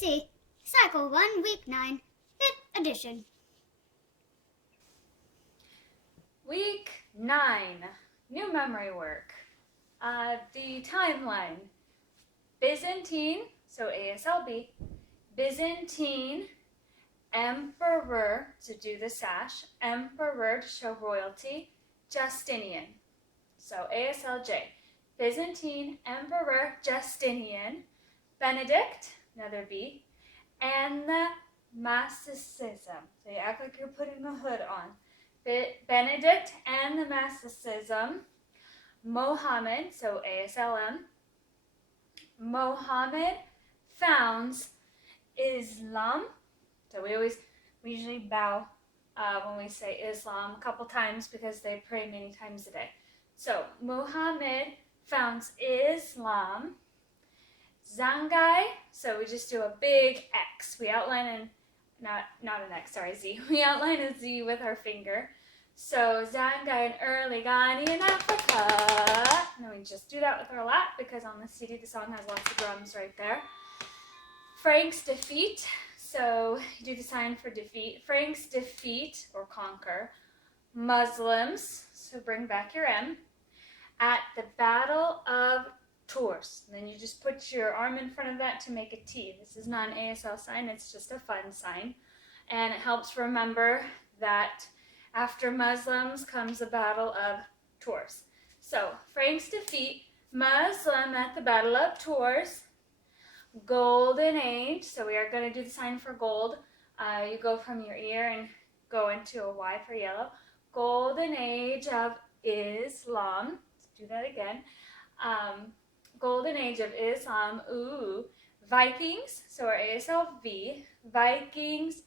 ABC, Cycle 1, Week 9, 5th edition. Week 9, new memory work. The timeline. Byzantine, so ASLB, Byzantine, Emperor, to do the sash, Emperor to show royalty, Justinian. So ASLJ, Byzantine, Emperor, Justinian, Benedict, another B, and the Masticism. So you act like you're putting a hood on. Benedict and the Masticism, Mohammed, so ASLM, Mohammed founds Islam. So we usually bow when we say Islam a couple times because they pray many times a day. So Muhammad founds Islam. Zangai, so we just do a big X. We outline not an X, sorry, Z. We outline a Z with our finger. So Zangai and early Ghani in Africa. And then we just do that with our lap because on the CD the song has lots of drums right there. Franks defeat. So you do the sign for defeat. Franks defeat or conquer Muslims. So bring back your M. At the Battle of Tours. And then you just put your arm in front of that to make a T. This is not an ASL sign, it's just a fun sign. And it helps remember that after Muslims comes the Battle of Tours. So, Franks defeat Muslim at the Battle of Tours. Golden Age, so we are going to do the sign for gold. You go from your ear and go into a Y for yellow. Golden Age of Islam. Let's do that again. Golden Age of Islam. Ooh. Vikings, so our ASLV. Vikings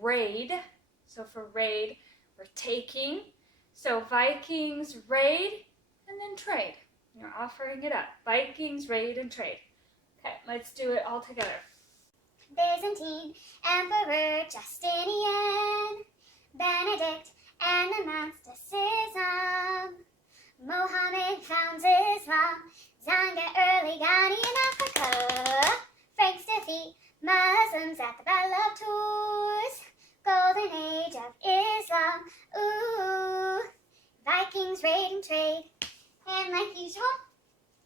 raid. So for raid, we're taking. So Vikings raid and then trade. You're offering it up. Vikings raid and trade. Okay, let's do it all together. Byzantine, Emperor Justinian, Benedict and the Masticism. Mohammed founds Islam, Zanga early Ghani in Africa. Franks defeat Muslims at the Battle of Tours. Golden Age of Islam, ooh. Vikings raid and trade. And like usual,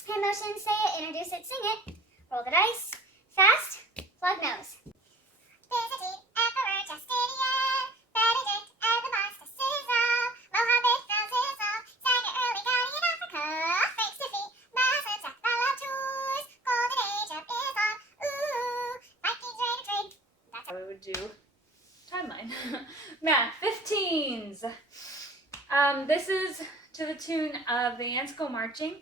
hand motion, say it, introduce it, sing it. Roll the dice, fast, plug nose. Byzantine, Emperor Justinian, Benedict and the Masticism. Mohammed founds Islam, Zanga early Ghani in Africa. Franks defeat Muslims at the Battle of Tours. Golden Age of Islam, ooh. Vikings raid and trade. That's We would do timeline. Math, 15s. This is to the tune of the Ants Go Marching.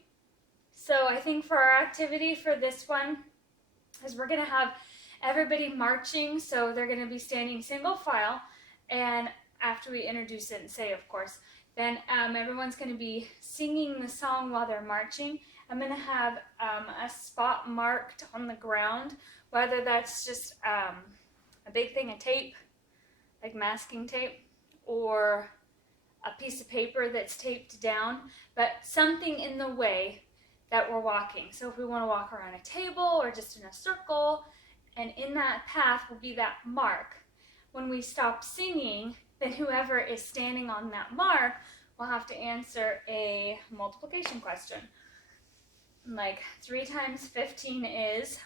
So I think for our activity for this one is we're going to have everybody marching. So they're going to be standing single file. And after we introduce it and say, of course, then everyone's going to be singing the song while they're marching. I'm going to have a spot marked on the ground, whether that's just a big thing of tape, like masking tape, or a piece of paper that's taped down, but something in the way that we're walking. So if we want to walk around a table or just in a circle, and in that path will be that mark. When we stop singing, then whoever is standing on that mark will have to answer a multiplication question. Like 3 times 15 is,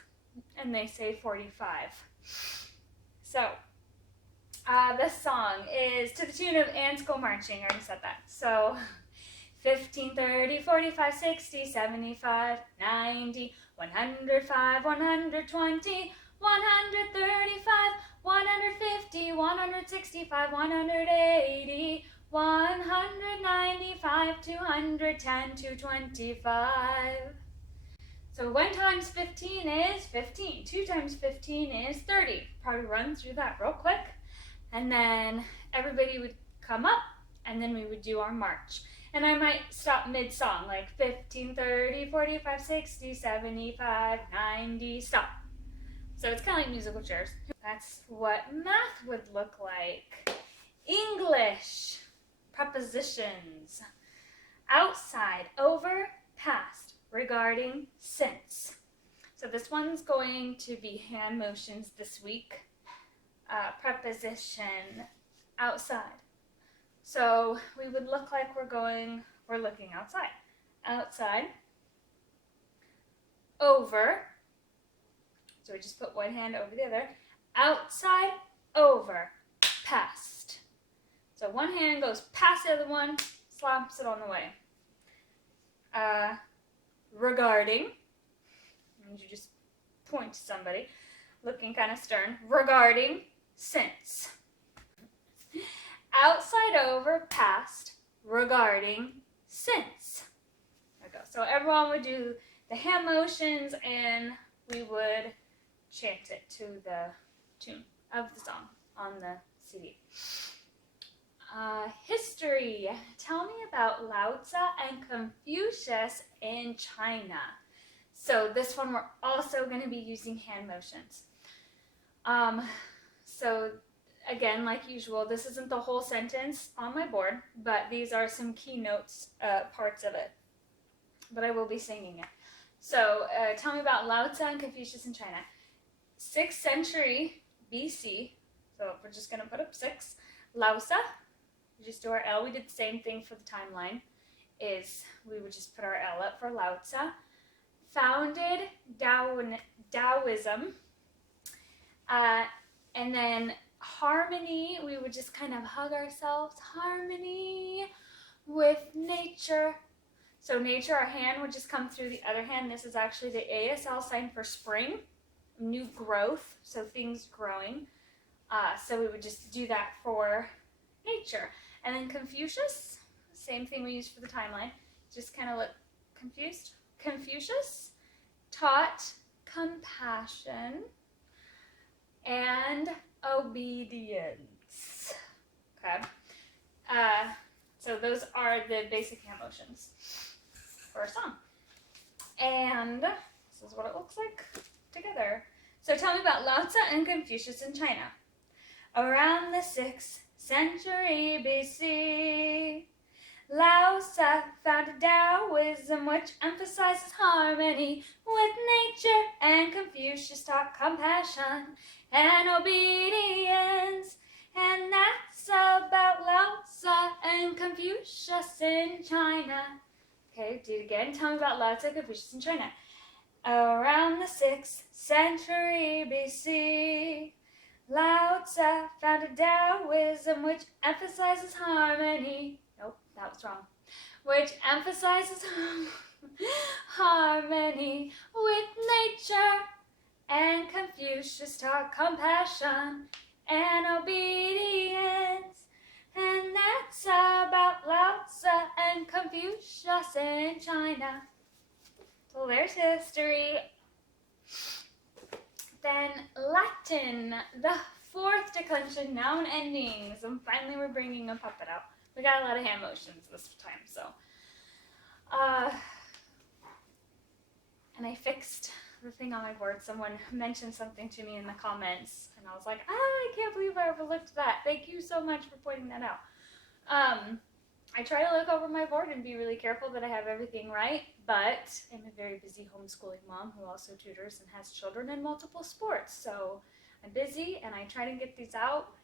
and they say 45. So, this song is to the tune of Ants Go Marching. I already said that. So, 15, 30, 45, 60, 75, 90, 105, 120, 135, 150, 165, 180, 195, 210, 225. So 1 times 15 is 15. 2 times 15 is 30. Probably run through that real quick. And then everybody would come up and then we would do our march. And I might stop mid-song, like 15, 30, 45, 60, 75, 90, stop. So it's kind of like musical chairs. That's what math would look like. English, prepositions. Outside, over, past, regarding, since. So this one's going to be hand motions this week. Preposition, outside. So we would look like we're looking outside. Outside, over. So we just put one hand over the other. Outside, over, past. So one hand goes past the other one, slaps it on the way. Regarding, means you just point to somebody, looking kind of stern. Regarding, since. Outside, over, past, regarding, since. There we go. So everyone would do the hand motions and we would chant it to the tune of the song on the CD. History. Tell me about Lao Tzu and Confucius in China. So this one we're also going to be using hand motions. So again, like usual, this isn't the whole sentence on my board, but these are some keynotes, parts of it. But I will be singing it. So tell me about Lao Tzu and Confucius in China. 6th century BC, so we're just going to put up 6. Lao Tzu, we just do our L. We did the same thing for the timeline, is we would just put our L up for Lao Tzu. Founded Taoism, and then harmony, we would just kind of hug ourselves. Harmony with nature. So nature, our hand would just come through the other hand. This is actually the ASL sign for spring, new growth, so things growing. So we would just do that for nature. And then Confucius, same thing we used for the timeline. Just kind of look confused. Confucius taught compassion and obedience. Okay. So those are the basic hand motions for a song. And this is what it looks like together. So tell me about Lao Tzu and Confucius in China. Around the 6th century BC, Lao Tzu founded Taoism, which emphasizes harmony with nature, and Confucius taught compassion and obedience. And that's about Lao Tzu and Confucius in China. Okay, do it again. Tell me about Lao Tzu and Confucius in China. Around the 6th century BC, Lao Tzu founded Taoism, which emphasizes harmony. Nope, that was wrong. Which emphasizes harmony with nature. And Confucius taught compassion and obedience. And that's about Lao Tzu and Confucius in China. So there's history. Then Latin, the 4th declension, noun endings. And finally we're bringing a puppet out. We got a lot of hand motions this time, so. And I fixed the thing on my board. Someone mentioned something to me in the comments, and I was like, I can't believe I overlooked that. Thank you so much for pointing that out. I try to look over my board and be really careful that I have everything right, but I'm a very busy homeschooling mom who also tutors and has children in multiple sports. So I'm busy and I try to get these out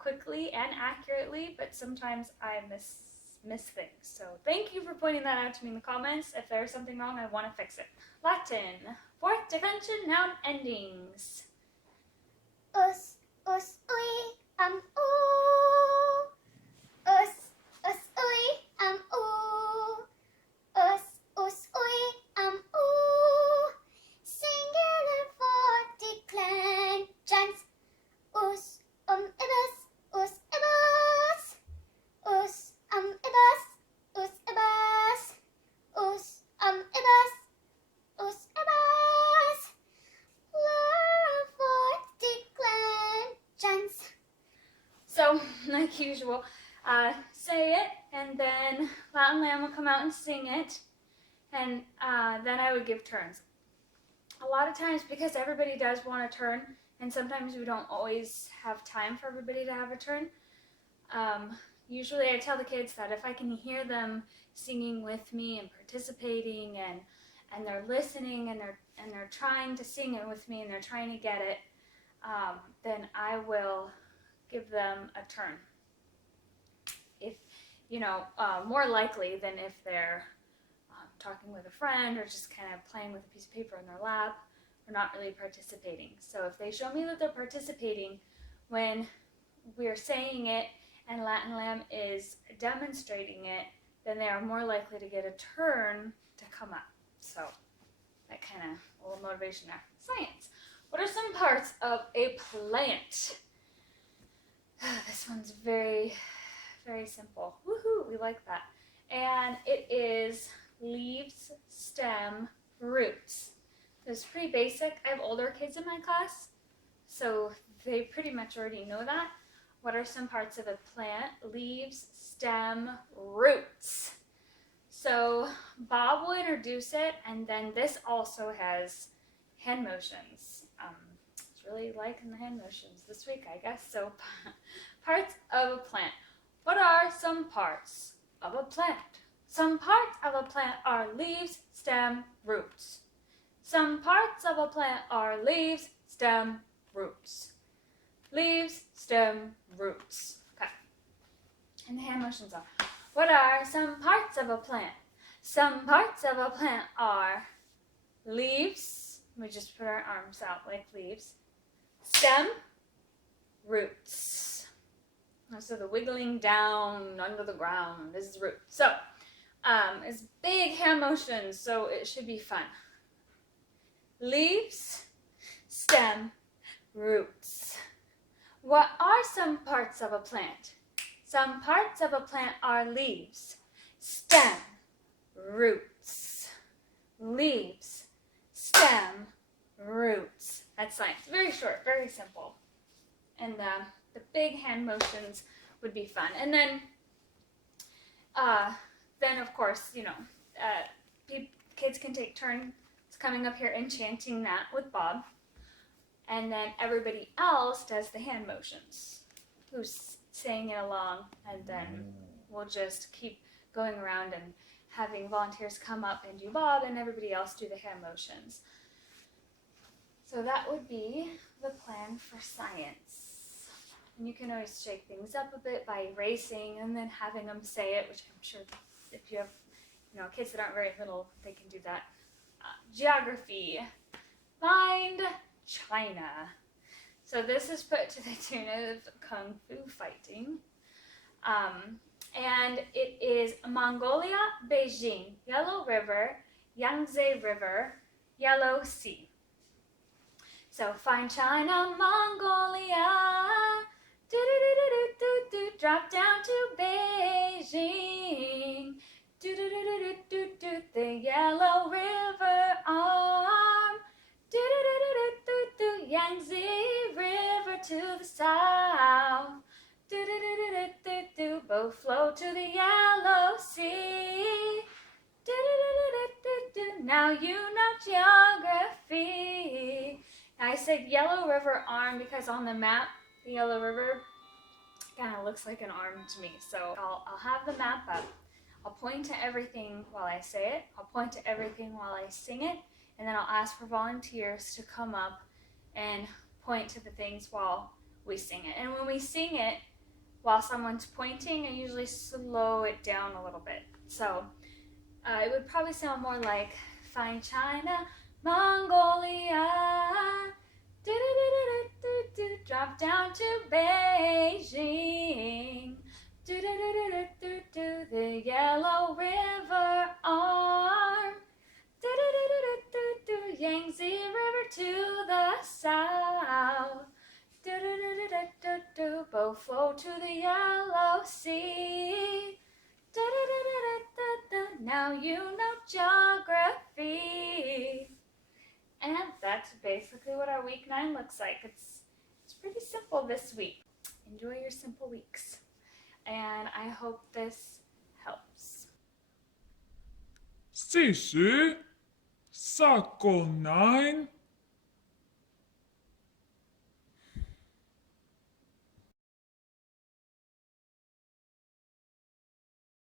quickly and accurately, but sometimes I miss things. So thank you for pointing that out to me in the comments. If there's something wrong, I want to fix it. Latin, 4th declension, noun endings. Us, ui, ooh. Us, ui, ooh. Us, ui, ooh. Singular 4th declensions. Us, ibis, ibis. Us, ibis, ibis. Us, ibis, ibis. Plural 4th declensions. So, like usual, say it, and then Latin Lamb will come out and sing it, and then I would give turns. A lot of times, because everybody does want a turn, and sometimes we don't always have time for everybody to have a turn, usually I tell the kids that if I can hear them singing with me and participating and they're listening and they're trying to sing it with me and they're trying to get it, then I will give them a turn. If, more likely than if they're talking with a friend or just kind of playing with a piece of paper in their lap or not really participating. So if they show me that they're participating when we're saying it and Latin Lamb is demonstrating it, then they are more likely to get a turn to come up. So that kind of a little motivation there. Science. What are some parts of a plant? This one's very, very simple. Woohoo, we like that. And it is leaves, stem, roots. It's pretty basic. I have older kids in my class, so they pretty much already know that. What are some parts of a plant? Leaves, stem, roots. So Bob will introduce it, and then this also has hand motions. It's really liking the hand motions this week, I guess. So parts of a plant. What are some parts of a plant? Some parts of a plant are leaves, stem, roots. Some parts of a plant are leaves, stem, roots. Leaves, stem, roots. Okay. And the hand motions are. What are some parts of a plant? Some parts of a plant are leaves. We just put our arms out like leaves. Stem, roots. So the wiggling down under the ground. This is root. So it's big hand motions, so it should be fun. Leaves, stem, roots. What are some parts of a plant? Some parts of a plant are leaves, stem, roots. Leaves, stem, roots. That's science. Very short, very simple. And the big hand motions would be fun. And then of course, kids can take turns coming up here and chanting that with Bob. And then everybody else does the hand motions, who's saying it along, and then we'll just keep going around and having volunteers come up and do Bob, and everybody else do the hand motions. So that would be the plan for science. And you can always shake things up a bit by erasing and then having them say it, which I'm sure if you have kids that aren't very little, they can do that. Geography. Find China. So this is put to the tune of Kung Fu fighting. And it is Mongolia, Beijing, Yellow River, Yangtze River, Yellow Sea. So find China, Mongolia, drop down to Beijing, the Yellow River arm, Yangtze River to the south, both flow to the Yellow Sea. Now you know geography. Now I said Yellow River arm because on the map, the Yellow River kind of looks like an arm to me. So I'll have the map up. I'll point to everything while I say it. I'll point to everything while I sing it. And then I'll ask for volunteers to come up and point to the things while we sing it. And when we sing it, while someone's pointing, I usually slow it down a little bit. So it would probably sound more like find China, Mongolia, drop down to Beijing, the Yellow River arm, Yangtze River to the south, both flow to the Yellow Sea. Now you know geography. And that's basically what our week 9 looks like. It's pretty simple this week. Enjoy your simple weeks. And I hope this helps. 四十，撒狗9